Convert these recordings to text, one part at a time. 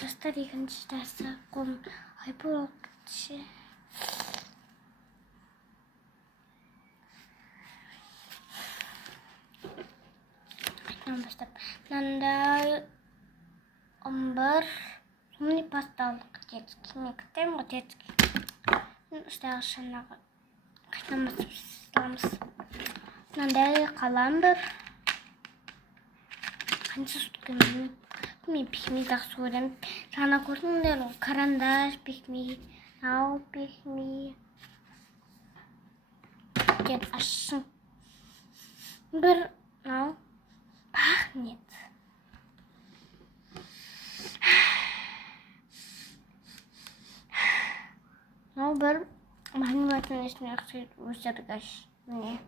Достар екінші дәрісі қолым айпыр болып кетші. Қайтадан бастап. Мынандай 11 сумный пасталық детский. Мен кітайым ғой детский. Үштағы шанаға қайтадан бастап сыламыз. Мынандай қалам бір. Қанша сүткен білмеймін. Мен пикми жақсы көремін. Жаңа көрдіңдер ғой, карандаш, пикми, ау пикми. Деп ашсын. Бір, ау, пахнет. Ау бір, махниватын есіне ақсайды өздіргіш. Міне.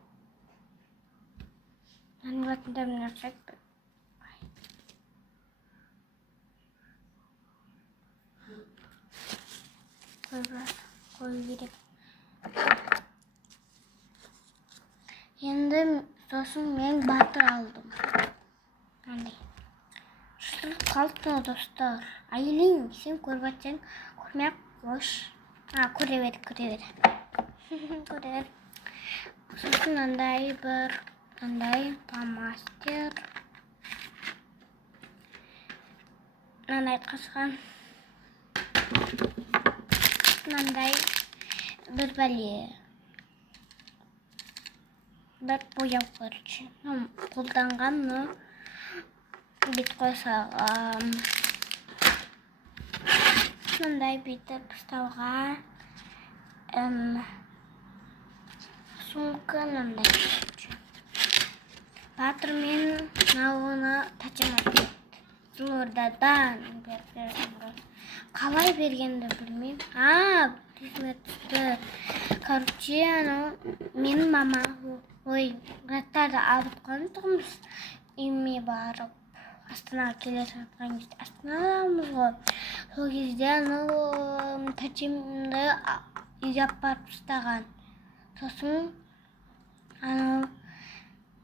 Махниватын да міне ақсайды. Қою керек. Енді сосын мен батыр алдым. Андай. Шылып қалды достар. Айлин, сен көріп атсаң, көрмей қош. Көре бер. Көре бер. Сосын андай бір, андай фломастер. Андай қасқан. Мынандай бір бәле. Бір бояу көрші. Қолданған, но бет қойсағам. Мынандай бетіп ұстауға. Сумка мынандай. Батыр мен науыны тачамайды. Зылордадан берген. Қалай бергенді білмеймін. Ресме түсті. Короче, менің мама заттарды алып қойған тұғымыз. Үйіме барып, Астанаға келе жатқан кезде. Астанамыз ғой. Сол кезде тәтемді үйге апарып тастаған. Сосын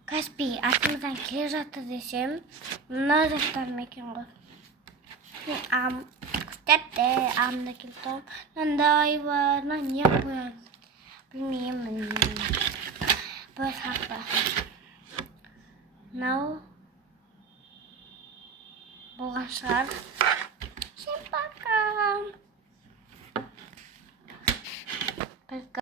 Каспий артымыздан келе жатыр десем, мына заттарым екен ғой. Күтәпті, ағымда келді. Мынандай бар, не қояды? Білмеймін. Бұл сақпа. Мынау болған шығар. Всем пока.